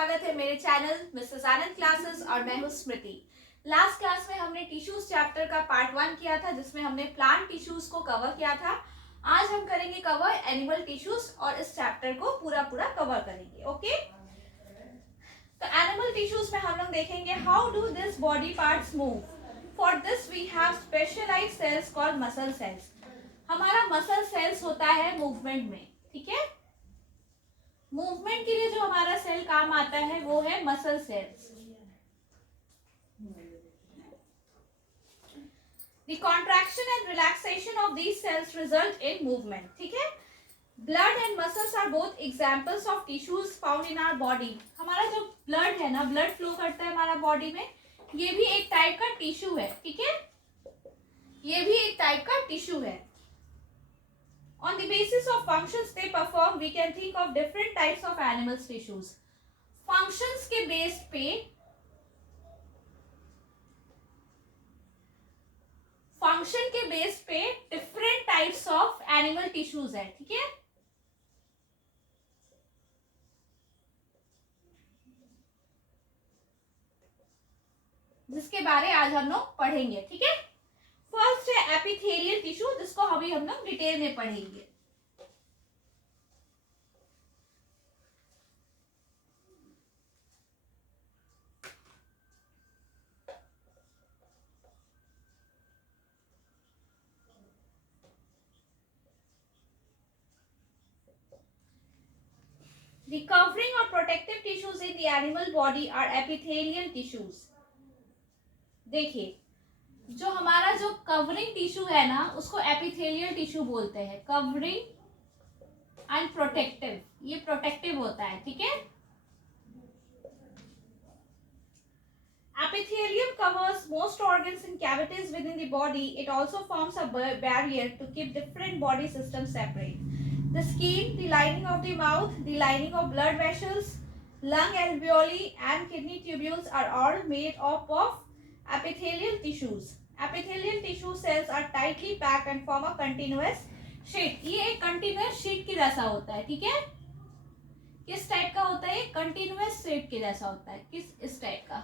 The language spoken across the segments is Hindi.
स्वागत है मेरे चैनल मिसेस आनंद क्लासेस और मैं हूँ स्मृति। लास्ट क्लास में हमने टिश्यूज चैप्टर का पार्ट 1 किया था जिसमें हमने प्लांट टिश्यूज को कवर किया था। आज हम करेंगे कवर एनिमल टिश्यूज और इस चैप्टर को पूरा कवर करेंगे। ओके, तो एनिमल टिश्यूज में हम लोग देखेंगे how do this body parts move. For this we have specialized cells called muscle cells. हमारा मसल सेल्स होता है मूवमेंट में, ठीक है। मूवमेंट के लिए जो हमारा सेल काम आता है वो है muscle cells. The contraction and relaxation of these cells result in movement, ठीक है। Blood and muscles are both examples of tissues found in our body. हमारा जो ब्लड है ना, ब्लड फ्लो करता है हमारा बॉडी में, ये भी एक टाइप का टिश्यू है, ठीक है। ये भी एक टाइप का टिश्यू है। On the basis of functions they perform, we can think of different types of animals tissues. Functions के बेस पे different types of animal tissues है, ठीक है। जिसके बारे आज हम लोग पढ़ेंगे, ठीक है। फर्स्ट है एपिथेलियल टिश्यू, जिसको अभी हम लोग डिटेल में पढ़ेंगे। The covering or protective tissues in the animal body are epithelial tissues. देखिए, जो हमारा जो कवरिंग टिश्यू है ना, उसको एपिथेलियल टिश्यू बोलते हैं। कवरिंग एंड प्रोटेक्टिव, ये प्रोटेक्टिव होता है, ठीक है। Epithelium covers most organs and cavities within the body. It also forms a barrier to keep different body systems separate. The skin, the lining of the mouth, the lining of blood vessels, lung alveoli and kidney tubules are all made up of epithelial tissues. Epithelial tissue cells are tightly packed and form a continuous sheet. ये एक continuous sheet की जैसा होता है, ठीक है। किस टाइप का होता है? continuous sheet के जैसा होता है। किस इस टाइप का?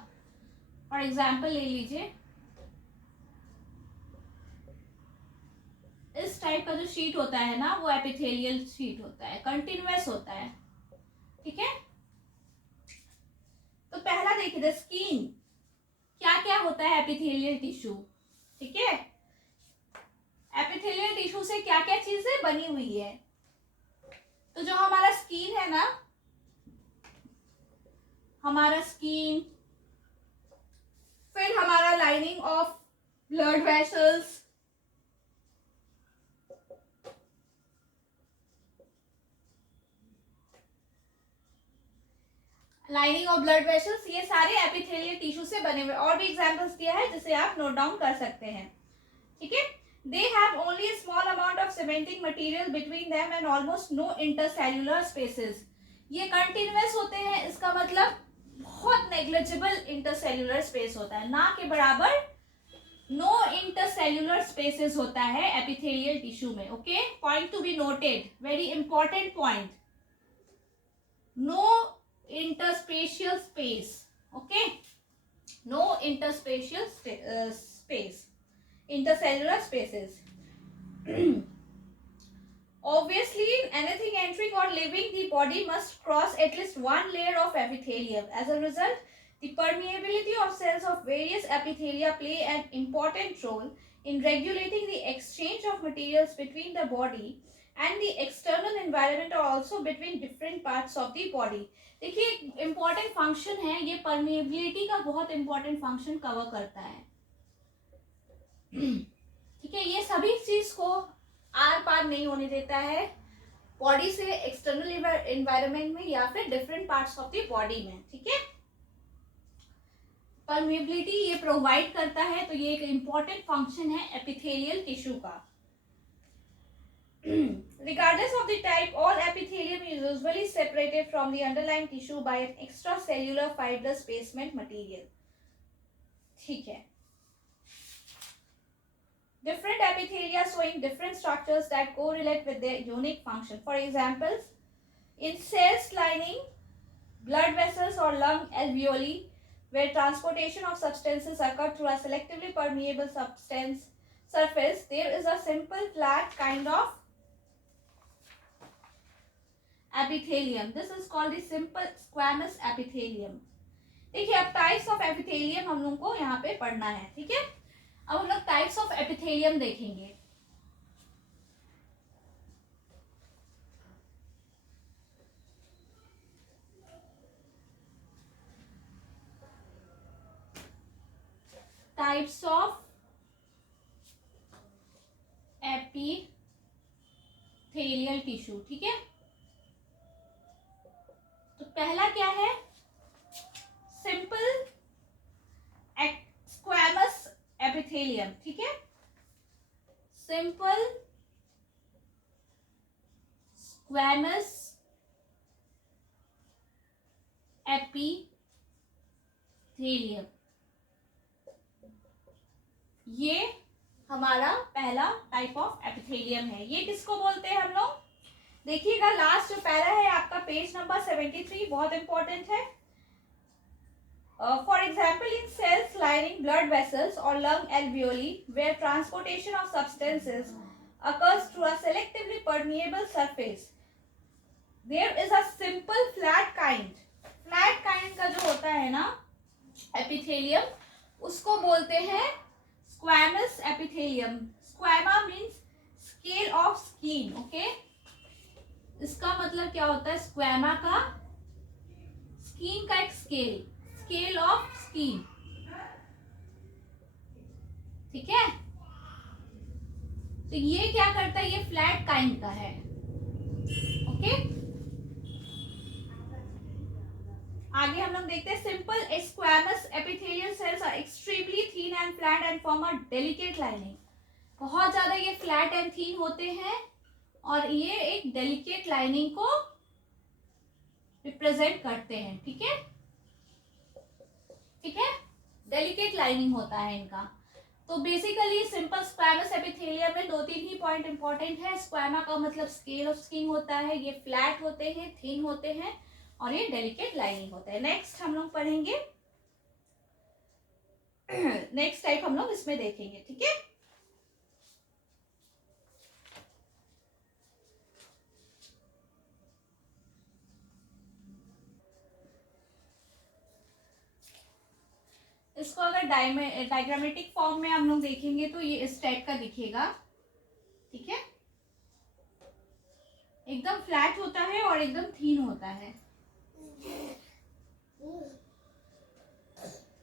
फॉर एग्जाम्पल ले लीजिए, इस टाइप का जो शीट होता है ना, वो एपिथेलियल शीट होता है, कंटिन्यूअस होता है, ठीक है। तो पहला देखिए, द स्किन, क्या क्या होता है एपिथेलियल टिश्यू, ठीक है। एपिथेलियल टिश्यू से क्या क्या चीजें बनी हुई है। तो जो हमारा स्किन है ना, हमारा स्किन, फिर हमारा lining of blood vessels, lining of blood vessels, ये सारे एपिथेलियल टिश्यू से बने हुए। और भी एग्जांपल्स दिया है जिसे आप नोट डाउन कर सकते हैं, ठीक है। They have only a small amount of cementing material between them and almost no intercellular spaces. ये कंटिन्यूअस होते हैं, इसका मतलब बहुत नेग्लिजिबल इंटरसेल्युलर स्पेस होता है, ना के बराबर नो इंटरसेल्युलर स्पेसेस होता है एपिथेलियल टिश्यू में। Okay, point to be noted, very important point, no interspatial space, okay, no interspatial space, intercellular spaces. Obviously, anything entering or leaving the body must cross at least one layer of epithelium. As a result, the permeability of cells of various epithelia play an important role in regulating the exchange of materials between the body and the external environment or also between different parts of the body. देखिए, एक इम्पॉर्टेंट फंक्शन है ये, परमेबिलिटी का बहुत इंपॉर्टेंट फंक्शन कवर करता है, ठीक है। ये सभी चीज को आर पार नहीं होने देता है बॉडी से एक्सटर्नल एनवायरनमेंट में या फिर different parts of the body में, ठीक है। परमेबिलिटी ये प्रोवाइड करता है, तो ये एक इम्पॉर्टेंट फंक्शन है एपिथेलियल टिश्यू का। Regardless of the type, all epithelium is usually separated from the underlying tissue by an extracellular fibrous basement material, ठीक है। Different epithelia showing different structures that correlate with their unique function. For example, in cells lining blood vessels or lung alveoli, where transportation of substances occur through a selectively permeable substance surface, there is a simple flat kind of epithelium. This is called the simple squamous epithelium. देखिए, अब टाइप्स ऑफ एपिथेलियम हम लोग को यहाँ पे पढ़ना है, ठीक है। अब हम लोग टाइप्स ऑफ एपिथेलियम देखेंगे। टाइप्स ऑफ एपिथेलियल टिश्यू, ठीक है। तो पहला क्या है, सिंपल स्क्वैमस एपिथेलियम, ठीक है। सिंपल स्क्वैमस एपिथेलियम, ये हमारा पहला टाइप ऑफ एपिथेलियम है। ये किसको बोलते हैं हम लोग, देखिएगा लास्ट जो पैरा है आपका पेज नंबर 73, बहुत इंपॉर्टेंट है। For example, in cells lining blood vessels or lung alveoli, where transportation of substances occurs through a selectively permeable surface, there is a simple flat kind. Flat kind का जो होता है ना epithelium, उसको बोलते हैं squamous epithelium. Squama means scale of skin, okay? इसका मतलब क्या होता है, स्क्वैमा का स्किन का एक स्केल, स्केल ऑफ स्किन, ठीक है। तो ये क्या करता है, ये फ्लैट काइंड का है, ओके। आगे हम लोग देखते हैं, simple squamous epithelial cells are extremely thin and flat and form a delicate lining. बहुत ज्यादा ये फ्लैट एंड थीन होते हैं और ये एक डेलिकेट लाइनिंग को रिप्रेजेंट करते हैं, ठीक है, ठीक है। डेलिकेट लाइनिंग होता है इनका। तो बेसिकली सिंपल स्क्वैमस एपिथेलियम में दो तीन ही पॉइंट इंपॉर्टेंट है। स्क्वैमा का मतलब स्केल ऑफ स्किन होता है, ये फ्लैट होते हैं, थिन होते हैं और ये डेलिकेट लाइनिंग होता है। नेक्स्ट हम लोग पढ़ेंगे, नेक्स्ट टाइप हम लोग इसमें देखेंगे, ठीक है। इसको अगर डायग्रामेटिक फॉर्म में हम लोग देखेंगे तो ये इस टाइप का दिखेगा, ठीक है। एकदम फ्लैट होता है और एकदम थीन होता है,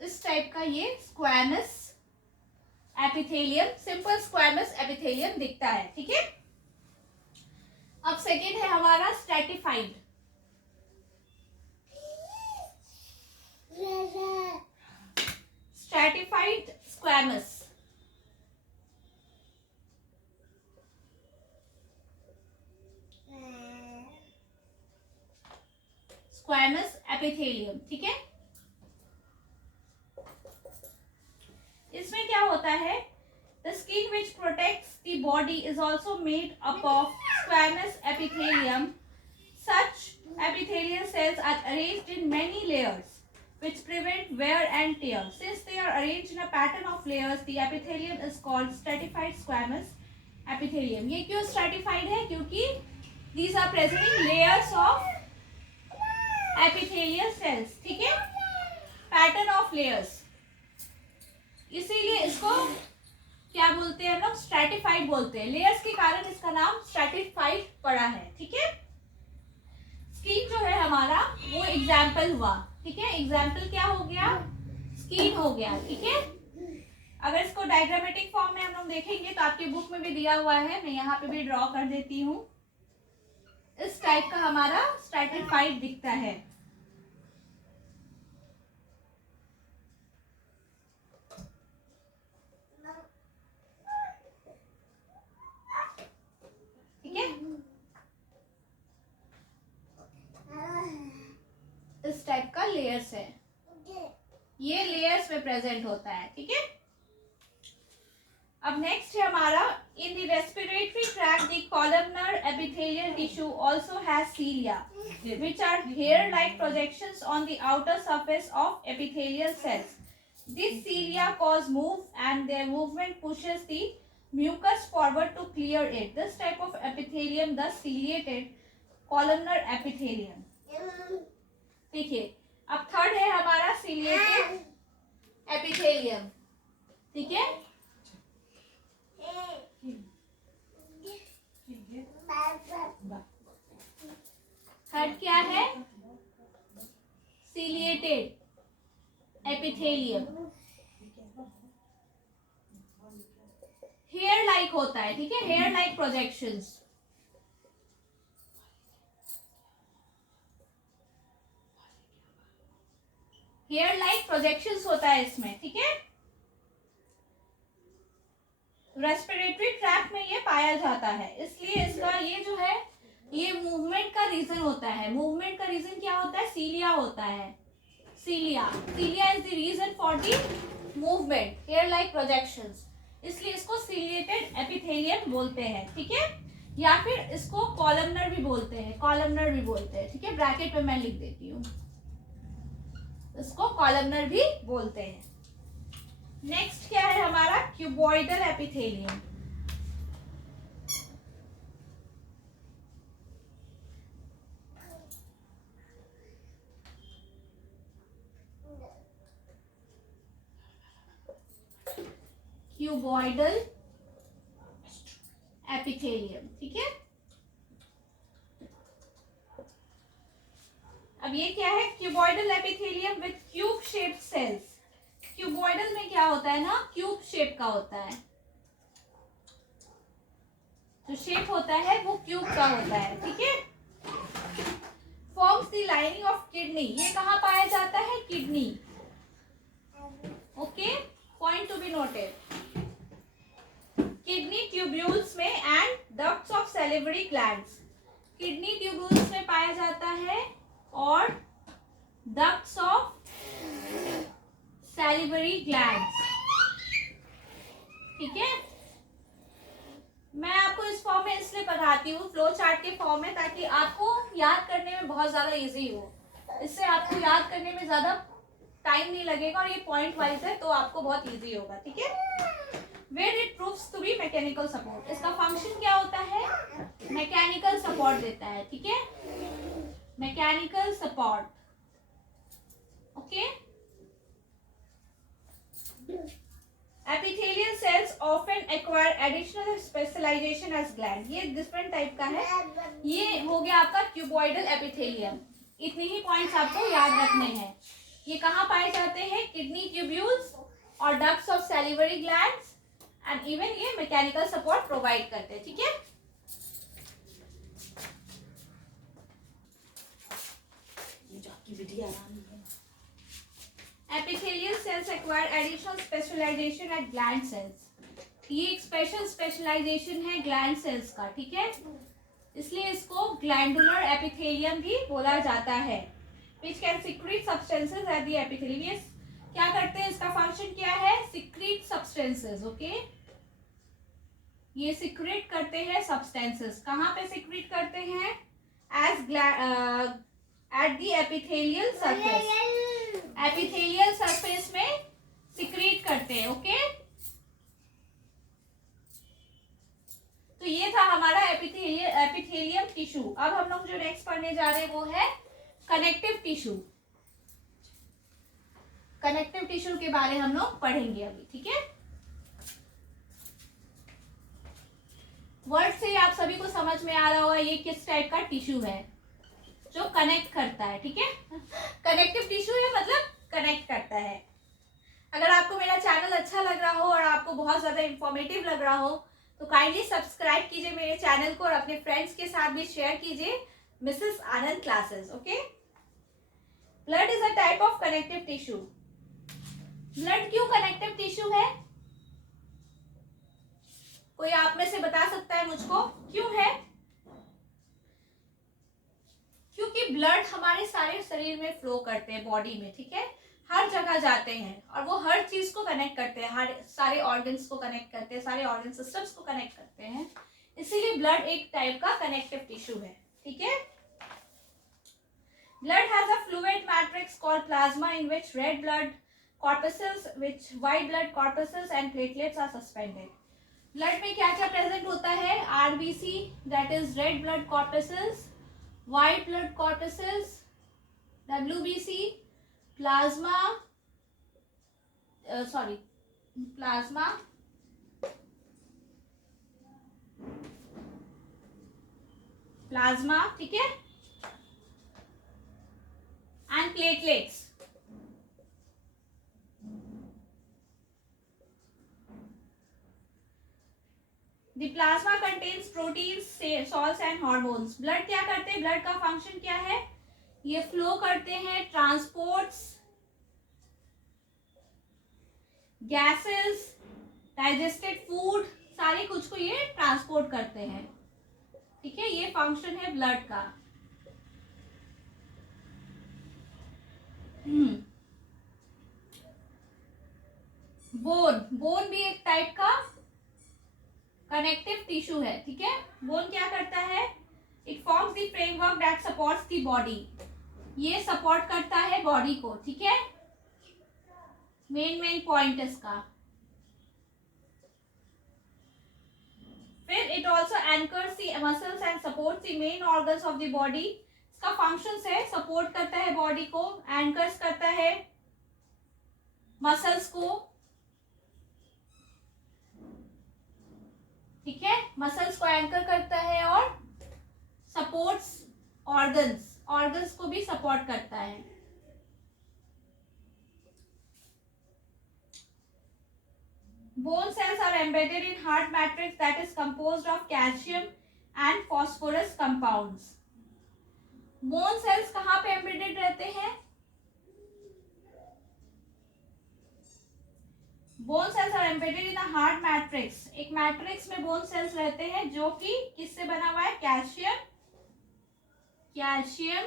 इस टाइप का ये squamous epithelium, simple squamous epithelium दिखता है, ठीक है। अब सेकेंड है हमारा stratified. Stratified squamous, squamous epithelium, ठीक है। इसमें क्या होता है, the skin which protects the body is also made up of squamous epithelium. Such epithelial cells are arranged in many layers which prevent wear and tear. Since they are arranged in a pattern of layers, the epithelium is called stratified squamous epithelium. ये क्यों stratified है, क्योंकि these are present in layers of epithelial cells, ठीक है, pattern of layers, इसीलिए इसको क्या बोलते हैं हम लोग, स्ट्रैटिफाइड बोलते हैं। लेयर्स के कारण इसका नाम स्ट्रैटिफाइड पड़ा है, ठीक है। स्किन जो है हमारा वो एग्जाम्पल हुआ, ठीक है। एग्जाम्पल क्या हो गया, स्किन हो गया, ठीक है। अगर इसको डायग्रामेटिक फॉर्म में हम लोग देखेंगे तो आपकी बुक में भी दिया हुआ है, मैं यहाँ पे भी ड्रॉ कर देती हूँ। इस टाइप का हमारा स्ट्रैटिफाइड दिखता है, ठीक है। इस टाइप का लेयर्स है, ये लेयर्स में प्रेजेंट होता है, ठीक है। अब नेक्स्ट है हमारा in the respiratory tract the columnar epithelial tissue also has cilia which are hair like projections on the outer surface of epithelial cells. This cilia cause move and their movement pushes the mucus forward to clear it. This type of epithelium thus ciliated columnar epithelium. देखिए अब थर्ड है हमारा ciliated epithelium. ठीक है, थर्ड क्या है? ciliated epithelium. हेयर लाइक होता है. ठीक है, hair like projections. Hair like projections होता है इसमें. ठीक है, रेस्पिरेटरी ट्रैक्ट में ये पाया जाता है, इसलिए इसका ये जो है ये मूवमेंट का रीजन होता है. मूवमेंट का रीजन क्या होता है? सीलिया होता है. Cilia is the reason for the movement, hair-like projections. इसलिए इसको ciliated epithelium बोलते हैं. ठीक है, या फिर इसको columnar भी बोलते हैं. columnar भी बोलते हैं. ठीक है, ब्रैकेट में मैं लिख देती हूँ, इसको columnar भी बोलते हैं. नेक्स्ट क्या है हमारा? cuboidal epithelium. Cuboidal epithelium. ठीक है, अब ये क्या है? Cuboidal epithelium with cube shaped cells. Cuboidal में क्या होता है ना, क्यूब शेप का होता है. जो शेप होता है वो क्यूब का होता है. ठीक है, forms the lining of kidney. ये कहाँ पाया जाता है? Kidney. Okay, point to be noted. Kidney tubules में and ducts of salivary glands. Kidney tubules में पाया जाता है और डक्ट्स ऑफ सैलिवरी ग्लैंड्स. ठीक है, मैं आपको इस फॉर्म में इसलिए पढ़ाती हूँ फ्लो चार्ट के फॉर्म में, ताकि आपको याद करने में बहुत ज्यादा इजी हो. इससे आपको याद करने में ज्यादा टाइम नहीं लगेगा और ये पॉइंट वाइज है तो आपको बहुत इजी होगा. ठीक है, Where it proves to be mechanical support. इसका फंक्शन क्या होता है? मैकेनिकल सपोर्ट देता है. ठीक है, mechanical support. Okay, epithelial cells often acquire additional specialization as gland. ये डिफरेंट टाइप का है. ये हो गया आपका क्यूबॉइडल एपिथेलियम. इतने ही पॉइंट्स आपको याद रखने हैं. ये कहाँ पाए जाते हैं? किडनी ट्यूब्यूल्स और ducts of salivary glands and even ये मैकेनिकल सपोर्ट प्रोवाइड करते हैं. ठीक है, epithelial cells acquire additional specialization at gland cells. ये एक स्पेशल स्पेशलाइजेशन है ग्लैंड सेल्स का. ठीक है, इसलिए इसको ग्लैंडुलर एपिथेलियम भी बोला जाता है. Which can secrete substances at the epithelium. क्या करते हैं? इसका फंक्शन क्या है? Secrete substances. ओके, ये सिक्रीट करते हैं सब्सटेंसेस. कहाँ पे सिक्रीट करते हैं? As at the epithelial surface. Epithelial surface में सिक्रीट करते हैं. ओके, तो ये था हमारा एपिथेलियम टिश्यू. अब हम लोग जो नेक्स्ट पढ़ने जा रहे हैं वो है कनेक्टिव टिश्यू. कनेक्टिव टिश्यू के बारे हम लोग पढ़ेंगे अभी. ठीक है, वर्ड से आप सभी को समझ में आ रहा होगा ये किस टाइप का टिश्यू है जो कनेक्ट करता है. ठीक है, कनेक्टिव टिश्यू है मतलब कनेक्ट करता है. अगर आपको मेरा चैनल अच्छा लग रहा हो और आपको बहुत ज्यादा इंफॉर्मेटिव लग रहा हो तो काइंडली सब्सक्राइब कीजिए मेरे चैनल को और अपने फ्रेंड्स के साथ भी शेयर कीजिए. Mrs Anand classes. Okay, blood is a type of connective tissue. Blood क्यों कनेक्टिव टिश्यू है? कोई आप में से बता सकता है मुझको क्यों है? क्योंकि ब्लड हमारे सारे शरीर में फ्लो करते हैं, बॉडी में. ठीक है, हर जगह जाते हैं और वो हर चीज को कनेक्ट करते हैं, हर सारे ऑर्गन्स को कनेक्ट करते हैं, सारे ऑर्गन सिस्टम्स को कनेक्ट करते हैं, इसीलिए ब्लड एक टाइप का कनेक्टिव टिश्यू है। ठीक है। Blood has a fluid matrix called plasma in which red blood corpuscles, which white blood corpuscles and platelets are suspended. Blood में क्या क्या प्रेजेंट होता है? RBC, that is red blood corpuscles, white blood corpuscles, WBC, plasma, plasma, ठीक है, and platelets. The plasma contains proteins, salts and hormones. Blood क्या करते हैं? ब्लड का फंक्शन क्या है? ये फ्लो करते हैं, ट्रांसपोर्ट्स गैसेस, डाइजेस्टेड फूड, सारे कुछ को ये ट्रांसपोर्ट करते हैं। ठीक है, ये फंक्शन है ब्लड का। बोन भी एक टाइप का कनेक्टिव टिश्यू है। ठीक है, बोन क्या करता है? It forms the framework that supports the body, ये सपोर्ट करता है बॉडी को। ठीक है, मेन पॉइंट इसका। फिर it also anchors the muscles and supports the main organs of the body. इसका फंक्शन है सपोर्ट करता है बॉडी को, एंकर्स करता है मसल्स को। ठीक है, मसल्स को एंकर करता है और सपोर्ट्स ऑर्गन्स को भी सपोर्ट करता है। Bone cells are embedded in heart matrix that is composed of calcium and phosphorus compounds. Bone cells कहाँ पे embedded रहते हैं? Bone cells are embedded in the heart matrix. एक मैट्रिक्स में bone cells रहते हैं जो कि किससे बना हुआ है? Calcium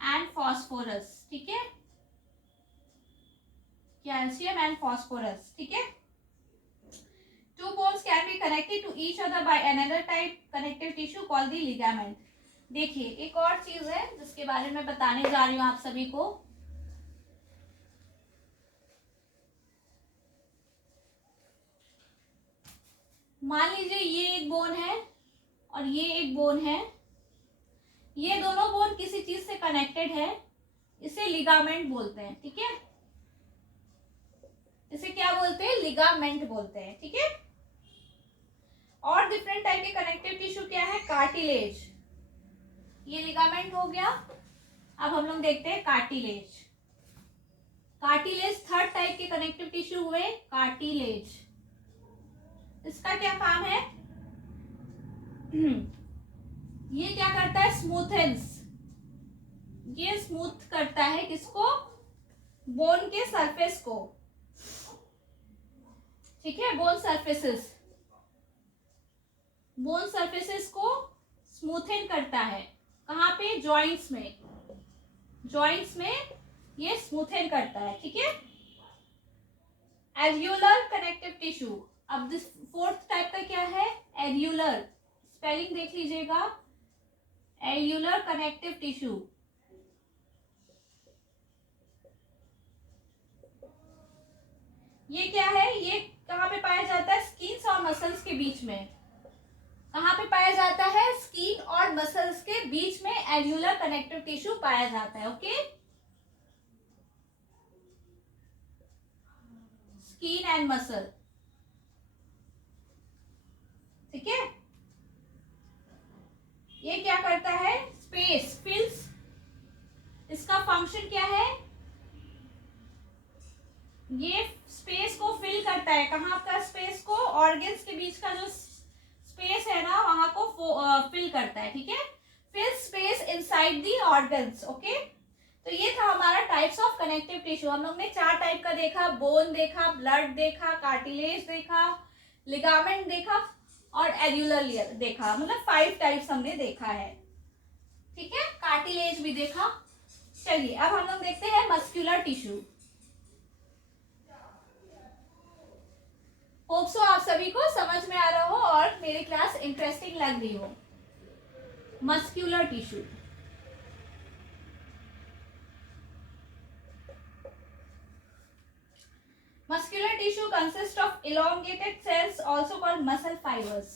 and phosphorus. ठीक है, कैल्शियम एंड फॉस्फोरस। ठीक है, two bones can be connected to each other by another type connective tissue called the ligament. देखिए, एक और चीज है जिसके बारे में बताने जा रही हूं आप सभी को। मान लीजिए ये एक बोन है और ये एक बोन है, ये दोनों बोन किसी चीज से कनेक्टेड है, इसे लिगामेंट बोलते हैं। ठीक है, इसे क्या बोलते हैं? लिगामेंट बोलते हैं। ठीक है, और डिफरेंट टाइप के कनेक्टिव टिश्यू क्या है? कार्टिलेज। ये लिगामेंट हो गया। अब हम लोग देखते हैं कार्टिलेज। कार्टिलेज थर्ड टाइप के कनेक्टिव टिश्यू हुए कार्टिलेज। इसका क्या काम है? ये क्या करता है? स्मूथेंस, ये स्मूथ करता है किसको? बोन के सरफेस को। ठीक है, बोन सरफेसेस को स्मूथन करता है। कहाँ पे? जॉइंट्स में ये स्मूथन करता है। ठीक है, एल्यूलर कनेक्टिव टिश्यू। अब दिस फोर्थ टाइप का क्या है? एल्यूलर, स्पेलिंग देख लीजिएगा, एल्यूलर कनेक्टिव टिश्यू। ये क्या है? ये कहाँ पे पाया जाता है? स्किन और मसल्स के बीच में। कहाँ पे पाया जाता है? स्किन और मसल्स के बीच में एल्यूलर कनेक्टिव टिश्यू पाया जाता है। Okay, skin and muscle. ठीक है, ये क्या करता है? स्पेस फिल्स। इसका फंक्शन क्या है? ये स्पेस को फिल करता है। कहाँ का स्पेस को? ऑर्गन्स के बीच का जो स्पेस है ना, वहां को फिल करता है। ठीक है, fill space inside the organs. Okay, तो ये था हमारा टाइप्स ऑफ कनेक्टिव टिश्यू। हम लोग ने 4 टाइप का देखा, बोन देखा, ब्लड देखा, कार्टिलेज देखा, लिगामेंट देखा और एल्यूलर देखा। मतलब 5 टाइप्स हमने देखा है। ठीक है, कार्टिलेज भी देखा। चलिए अब हम लोग देखते हैं मस्कुलर टिश्यू। होप सो आप सभी को समझ में आ रहा हो और मेरी क्लास इंटरेस्टिंग लग रही हो। Muscular tissue, muscular tissue consists of elongated cells also called muscle fibers।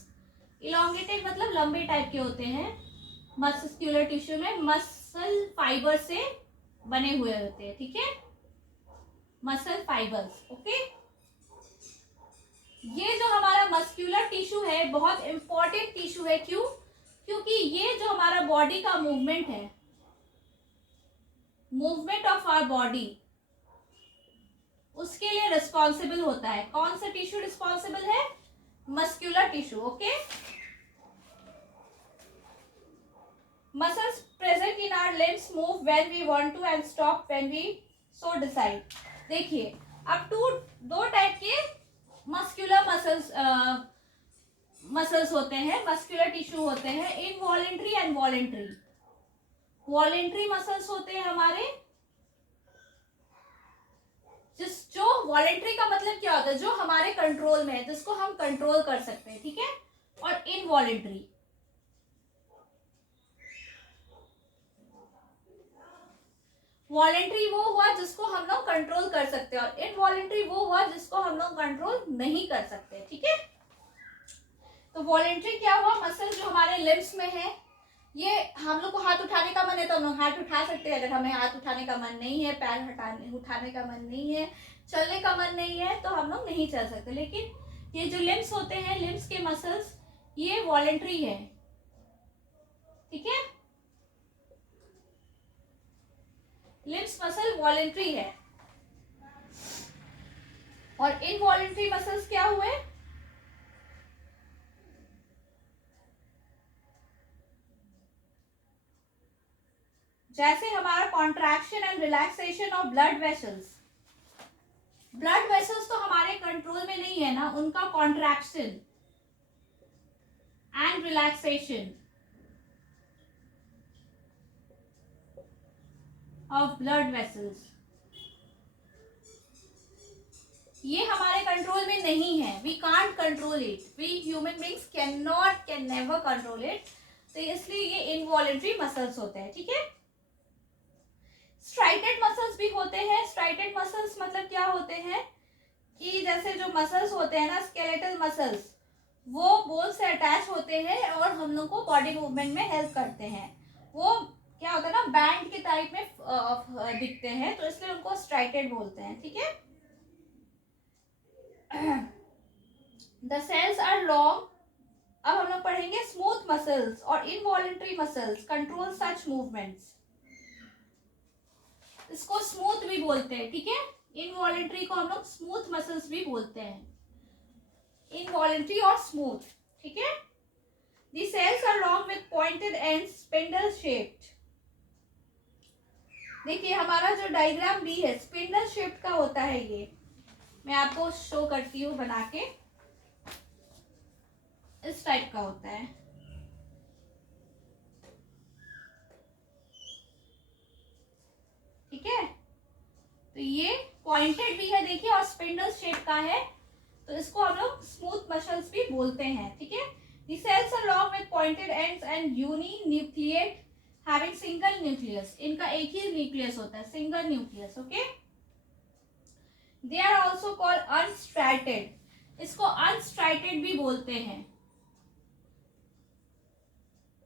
elongated मतलब लंबे टाइप के होते हैं। मस्कुलर टिश्यू में मसल फाइबर से बने हुए होते हैं, ठीक है, मसल फाइबर्स। ओके, ये जो हमारा मस्कुलर टिश्यू है बहुत इंपॉर्टेंट टिश्यू है। क्यों? क्योंकि ये जो हमारा बॉडी का मूवमेंट है, मूवमेंट ऑफ आवर बॉडी, उसके लिए रिस्पॉन्सिबल होता है। कौन सा टिश्यू रिस्पॉन्सिबल है? Muscular tissue. Okay, muscles present in our limbs move when we want to and stop when we so decide. देखिए अब दो टाइप के मस्कुलर मसल्स होते हैं, मस्कुलर टिश्यू होते हैं, involuntary and voluntary. Voluntary muscles होते हैं हमारे, जो वॉलेंट्री का मतलब क्या होता है? जो हमारे कंट्रोल में है, जिसको हम कंट्रोल कर सकते हैं, ठीक है। और इनवॉलेंट्री, वॉलेंट्री वो हुआ जिसको हम लोग कंट्रोल कर सकते हैं और इनवॉलेंट्री वो हुआ जिसको हम लोग कंट्रोल नहीं कर सकते, ठीक है। तो वॉलेंट्री क्या हुआ? मसल जो हमारे लिम्स में है, ये हम लोग को हाथ उठाने का मन है तो हम लोग हाथ उठा सकते हैं। अगर हमें हाथ उठाने का मन नहीं है, पैर उठाने का मन नहीं है, चलने का मन नहीं है, तो हम लोग नहीं चल सकते। लेकिन ये जो लिम्स होते हैं, लिम्स के मसल्स, ये वॉलेंट्री है, ठीक है। लिम्स मसल वॉलेंट्री है और इनवॉलेंट्री मसल्स क्या हुए? जैसे हमारा contraction and relaxation of blood vessels. Blood vessels तो हमारे कंट्रोल में नहीं है ना, उनका contraction and relaxation of blood vessels, ये हमारे कंट्रोल में नहीं है। We can't control it, we human beings can never control it. तो इसलिए ये इनवॉलेंट्री मसल्स होते हैं, ठीक है। स्ट्राइटेड मसल्स भी होते हैं। स्ट्राइटेड मसल्स मतलब क्या होते हैं कि जैसे जो मसल्स होते हैं ना, स्केलेटल मसल्स, वो बोन से अटैच होते हैं और हम लोग को बॉडी मूवमेंट में हेल्प करते हैं। वो क्या होता है ना, बैंड के टाइप में दिखते हैं, तो इसलिए उनको स्ट्राइटेड बोलते हैं, ठीक है। The cells are long. अब हम लोग पढ़ेंगे स्मूथ मसल्स और involuntary muscles control such movements. इसको स्मूथ भी बोलते हैं, ठीक है। इनवॉलेंट्री को हम लोग स्मूथ मसल्स भी बोलते हैं, इनवॉलेंट्री और स्मूथ, ठीक है। The cells are long with pointed ends, spindle shaped. देखिए हमारा जो डायग्राम भी है स्पिंडल शेप्ड का होता है। ये मैं आपको शो करती हूँ बना के, इस टाइप का होता है, ठीक है। तो ये पॉइंटेड भी है देखिए और स्पिंडल शेप का है, तो इसको हम लोग स्मूथ मसल्स भी बोलते हैं, ठीक है। The cells are long with pointed ends and uninucleate having single nucleus. इनका एक ही न्यूक्लियस होता है, single nucleus, okay. They are also called unstriated. इसको अनस्ट्राइटेड भी बोलते हैं,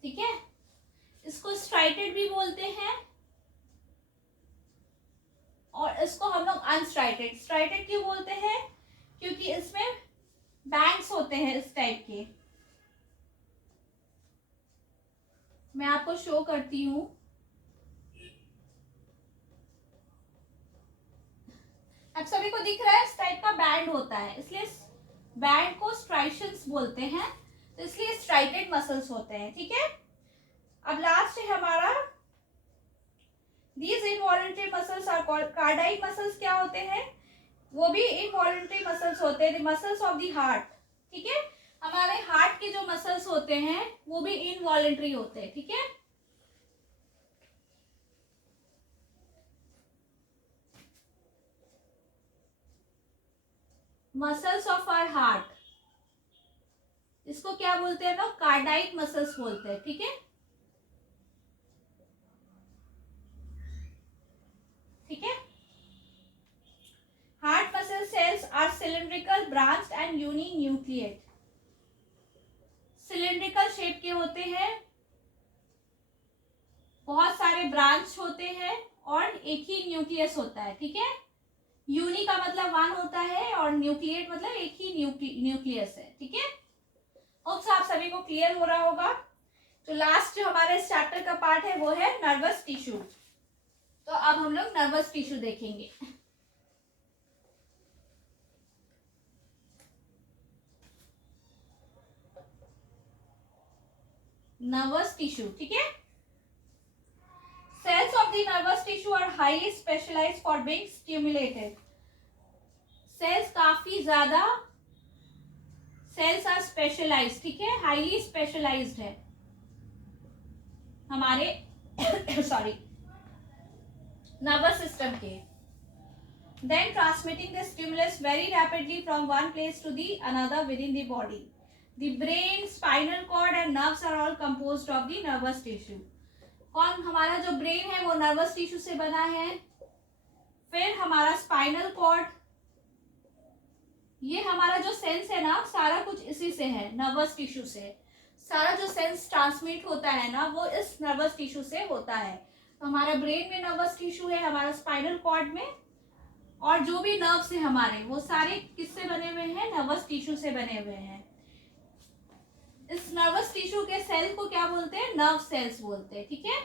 ठीक है। इसको स्ट्राइटेड भी बोलते हैं और इसको हम लोग अनस्ट्राइटेड। स्ट्राइटेड क्यों बोलते हैं? क्योंकि इसमें बैंड्स होते हैं इस टाइप के। मैं आपको शो करती हूँ। अब सभी को दिख रहा है, इस टाइप का बैंड होता है, इसलिए बैंड को स्ट्राइशंस बोलते हैं, तो इसलिए स्ट्राइटेड मसल्स होते हैं, ठीक है। अब लास्ट है हमारा, these involuntary muscles are called cardiac muscles. क्या होते हैं? वो भी इनवॉलेंट्री मसल्स होते हैं, मसल्स ऑफ द हार्ट, ठीक है। हमारे हार्ट के जो मसल्स होते हैं वो भी इनवॉलेंट्री होते हैं, ठीक है। मसल्स ऑफ आवर हार्ट, इसको क्या बोलते हैं लोग? कार्डाइक मसल्स बोलते हैं, ठीक है। ठीक है। Heart muscle cells are cylindrical, branched and uninucleate. Cylindrical shape के होते हैं, बहुत सारे ब्रांच होते हैं और एक ही न्यूक्लियस होता है, ठीक है। यूनि का मतलब वन होता है और न्यूक्लिएट मतलब एक ही न्यूक्लियस है, ठीक है। होप्स आप सभी को क्लियर हो रहा होगा। तो लास्ट जो हमारे इस चैप्टर का पार्ट है वो है नर्वस टिश्यू। तो अब हम लोग नर्वस टिश्यू देखेंगे। नर्वस टिश्यू, ठीक है। Cells of the nervous tissue are highly specialized for being stimulated. Cells काफी ज्यादा, सेल्स आर स्पेशलाइज्ड, ठीक है, हाईली स्पेशलाइज्ड है हमारे सॉरी नर्वस सिस्टम के। Then transmitting the stimulus very rapidly from one place to the another within the body. The brain, spinal cord and nerves are all composed of the nervous tissue. कौन? हमारा जो ब्रेन है वो नर्वस टिश्यू से बना है। फिर हमारा स्पाइनल कॉर्ड, ये हमारा जो सेंस है ना, सारा कुछ इसी से है, नर्वस टिश्यू से। सारा जो सेंस ट्रांसमिट होता है ना वो इस नर्वस टिश्यू से होता है। तो हमारा ब्रेन में नर्वस टिश्यू है, हमारा स्पाइनल कॉर्ड में, और जो भी नर्व्स है हमारे वो सारे किससे बने हुए हैं? नर्वस टिश्यू से बने हुए हैं। इस नर्वस टिश्यू के सेल को क्या बोलते हैं? नर्व सेल्स बोलते हैं, ठीक है,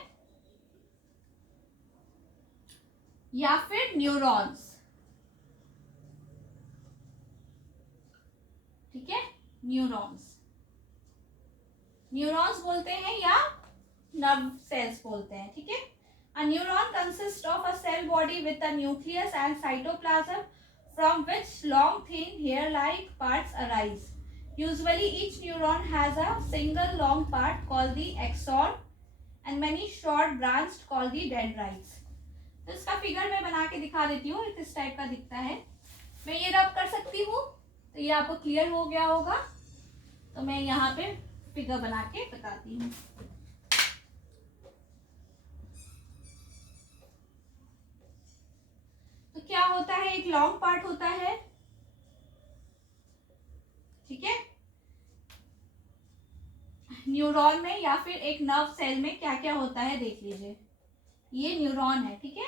या फिर न्यूरॉन्स, ठीक है, न्यूरॉन्स, न्यूरॉन्स बोलते हैं या नर्व सेल्स बोलते हैं, ठीक है। A neuron consists of a cell body with a nucleus and cytoplasm from which long thin hair-like parts arise. Usually each neuron has a single long part called the axon and many short branched called the dendrites. तो इसका फिगर मैं बना के दिखा देती हूँ, इस टाइप का दिखता है। मैं ये रब कर सकती हूँ, तो ये आपको क्लियर हो गया होगा। तो मैं यहाँ पे फिगर बना के बताती हूँ। तो क्या होता है? एक लॉन्ग पार्ट होता है, ठीक है, न्यूरॉन में या फिर एक नर्व सेल में क्या क्या होता है देख लीजिए। ये न्यूरॉन है, ठीक है,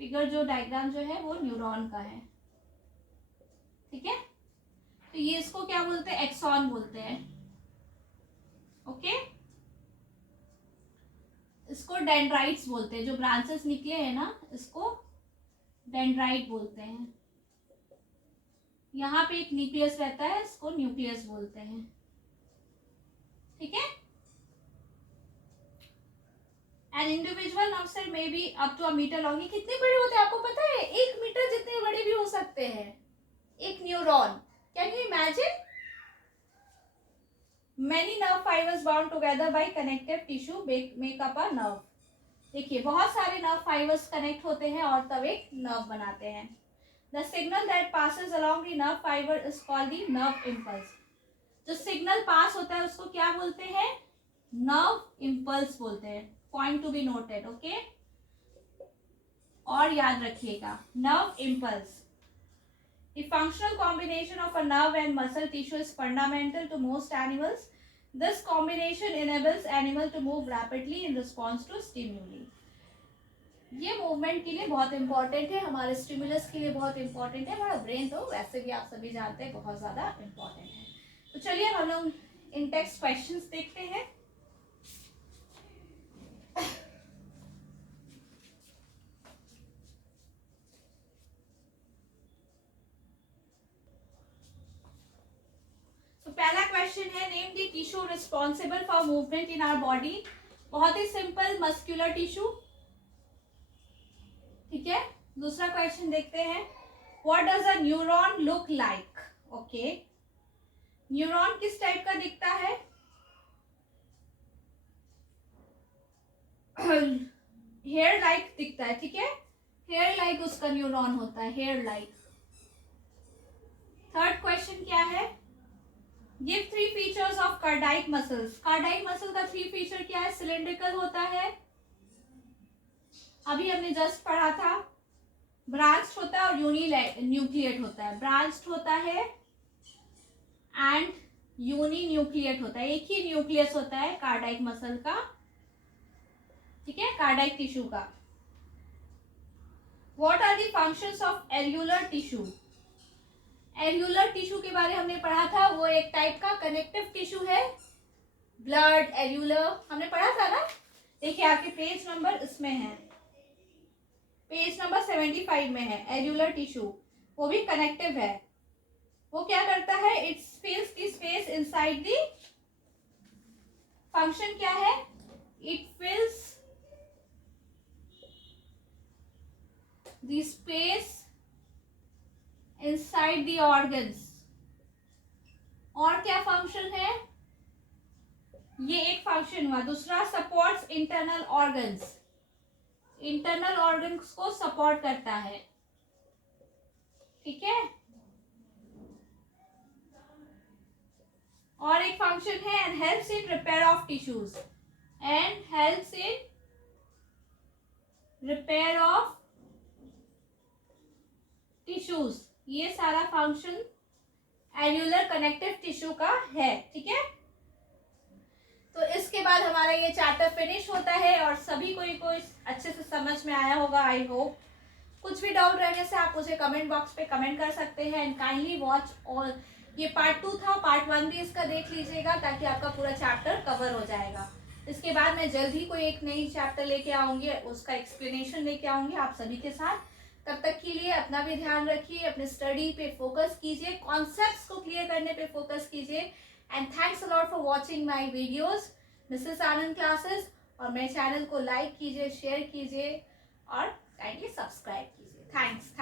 फिगर जो डायग्राम जो है वो न्यूरॉन का है, ठीक है। तो ये इसको क्या बोलते हैं? एक्सॉन बोलते हैं, ओके। इसको डेंड्राइट्स बोलते हैं, जो ब्रांचेस निकले हैं ना इसको डेंड्राइट बोलते हैं। यहाँ पे एक न्यूक्लियस रहता है, इसको न्यूक्लियस बोलते हैं, ठीक है। An individual nerve cell may be up to a meter long. ये कितने बड़े होते हैं आपको पता है? 1 मीटर जितने बड़े भी हो सकते हैं एक neuron. Can you imagine? Many nerve fibers bound together by connective tissue make up a nerve. देखिए बहुत सारे नर्व फाइबर्स कनेक्ट होते हैं और तब एक नर्व बनाते हैं। The signal that passes along the nerve fiber is called the nerve impulse. जो सिग्नल पास होता है उसको क्या बोलते हैं? नर्व इम्पल्स बोलते हैं। Point to be noted, okay. और याद रखिएगा, nerve impulse. The functional combination of a nerve and muscle tissue is fundamental to most animals. This combination enables animal to move rapidly in response to stimuli. ये मूवमेंट के लिए बहुत इंपॉर्टेंट है, हमारे स्टिमुलस के लिए बहुत इंपॉर्टेंट है। हमारा ब्रेन तो वैसे भी आप सभी जानते हैं बहुत ज्यादा इंपॉर्टेंट है। तो चलिए हम लोग इन टेक्स्ट क्वेश्चंस देखते हैं। पहला क्वेश्चन है, name the tissue responsible for movement in our body. बहुत ही सिंपल, मस्कुलर टिश्यू, ठीक है। दूसरा क्वेश्चन देखते हैं, what does a neuron look like. Okay, neuron किस टाइप का दिखता है? हेयर लाइक दिखता है, ठीक है, हेयर लाइक उसका न्यूरॉन होता है, हेयर लाइक। थर्ड क्वेश्चन क्या है? Give 3 features of cardiac muscles. Cardiac muscle का 3 फीचर क्या है? सिलेंड्रिकल होता है, अभी हमने जस्ट पढ़ा था, ब्रांच्ड होता है और यूनिन्यूक्लिएट होता है। ब्रांच्ड होता है एंड यूनिन्यूक्लिएट होता है, एक ही न्यूक्लियस होता है कार्डियक मसल का, ठीक है, कार्डियक टिश्यू का। What are the functions of areolar tissue? Areolar tissue के बारे में हमने पढ़ा था, वो एक टाइप का कनेक्टिव टिश्यू है। ब्लड, एल्यूलर हमने पढ़ा था ना। देखिए आपके पेज नंबर इसमें है, पेज नंबर 75 में है। एल्यूलर टिश्यू वो भी कनेक्टिव है। वो क्या करता है? It फिल्स the space inside the, function क्या है? It फिल्स the space inside the organs. और क्या फंक्शन है? ये एक फंक्शन हुआ। दूसरा, supports internal organs, internal organs को सपोर्ट करता है, ठीक है। और एक फंक्शन है and helps in repair of tissues, and helps in repair of tissues. ये सारा फंक्शन एल्यूलर कनेक्टिव टिश्यू का है, ठीक है। तो इसके बाद हमारा ये चैप्टर फिनिश होता है और सभी को अच्छे से समझ में आया होगा, आई होप। कुछ भी डाउट रहने से आप मुझे कमेंट बॉक्स पे कमेंट कर सकते हैं। एंड काइंडली वॉच ऑल, ये पार्ट 2 था, पार्ट 1 भी इसका देख लीजिएगा ताकि आपका पूरा चैप्टर कवर हो जाएगा। इसके बाद मैं जल्द ही कोई एक नई चैप्टर लेके आऊंगी, उसका एक्सप्लेनेशन लेके आऊंगी आप सभी के साथ। तब तक के लिए अपना भी ध्यान रखिए, अपने स्टडी पे फोकस कीजिए, कॉन्सेप्ट्स को क्लियर करने पे फोकस कीजिए। And thanks a lot for watching my videos Mrs Anand classes. और मेरे चैनल को लाइक कीजिए, शेयर कीजिए और काइंडली सब्सक्राइब कीजिए। थैंक्स।